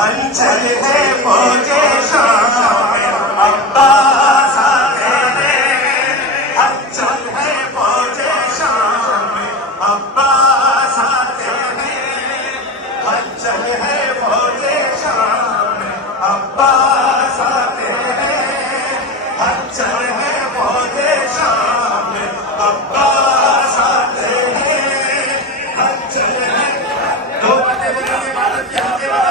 हलचल है फौजे शाम में अब्बास आते हैं। हलचल है फौजे शाम में अब्बास आते हैं। हलचल है फौजे शाम में अब्बास आते हैं। हलचल है फौजे शाम में अब्बास आते हैं। हलचल है दो बातें बोलेंगे भारत के आगे वाला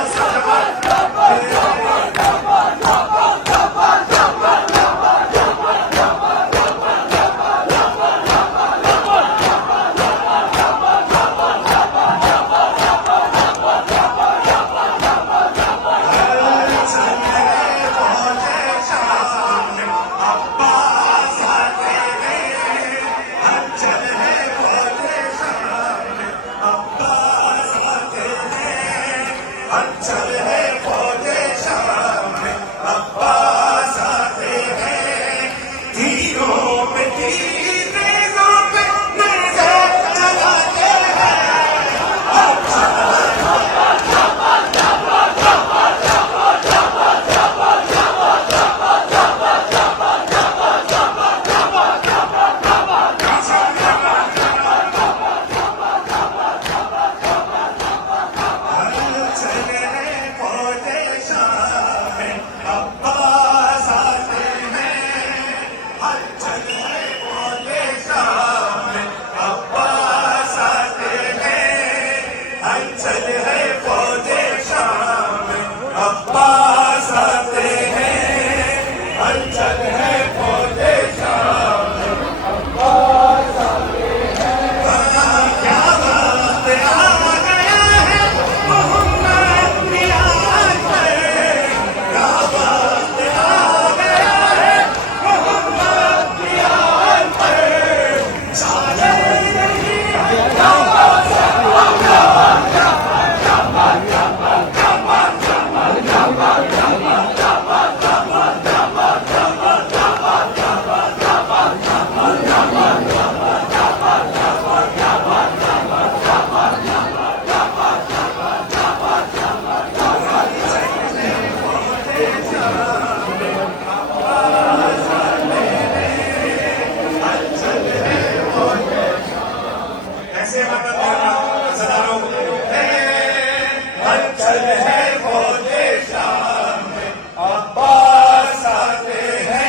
हलचल है फौजे शाम में अब्बास आते हैं। तीरों पे तीर नेज़ों पे नज़र चलाते हैं। हलचल है फौजे शाम में अब्बास आते हैं। हलचल है फौजे शाम में अब्बास आते हैं। क्या बात आ गया है मोहम्मद नियाज़ पर। क्या बात आ गया है मोहम्मद नियाज़ पर। साले नहीं है हलचल है फौजे शाम में अब्बास आते हैं।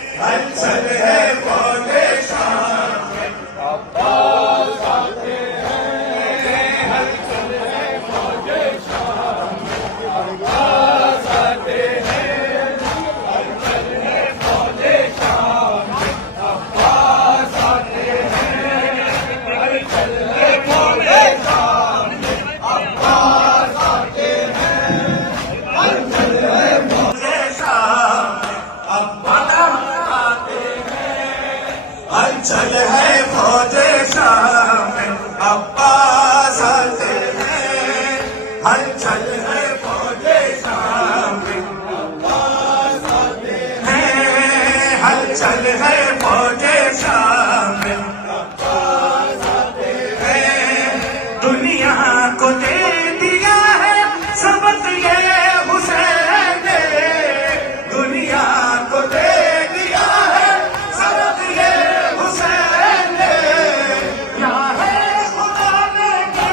हलचल है फौजे शाम में अब्बास आते हैं। हलचल है फौजे शाम में अब्बास आते हैं। हलचल है फौजे शाम में अब्बास आते हैं। हलचल है फौजे शाम में अब्बास आते हैं। हलचल है फौजे शाम में अब्बास आते हैं। हलचल है फौजे शाम में अब्बास आते हैं। हलचल है फौजे शाम में अब्बास आते हैं। हलचल है फौजे शाम में अब्बास आते हैं। दुनिया को दे दिया है सबक ये हुसैन ने। दुनिया को दे दिया है सबक ये हुसैन ने। क्या है खुदा ने की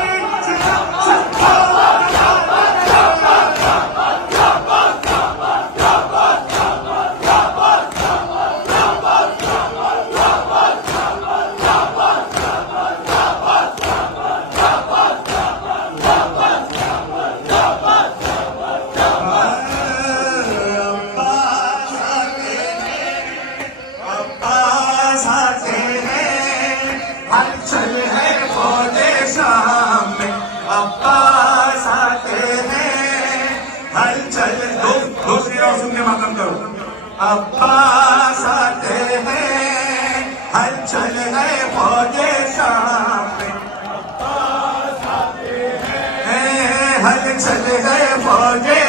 अब्बास आते हैं। हलचल है फौजे शाम में अब्बास आते हैं। हलचल दूसरी और सुनने मातम करो। अब्बास आते हैं। हलचल है फौजे शाम में अब्बास आते हैं। हलचल है फौजे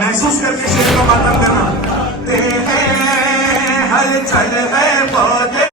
महसूस करके शेर का मातम करना। हलचल है फौजे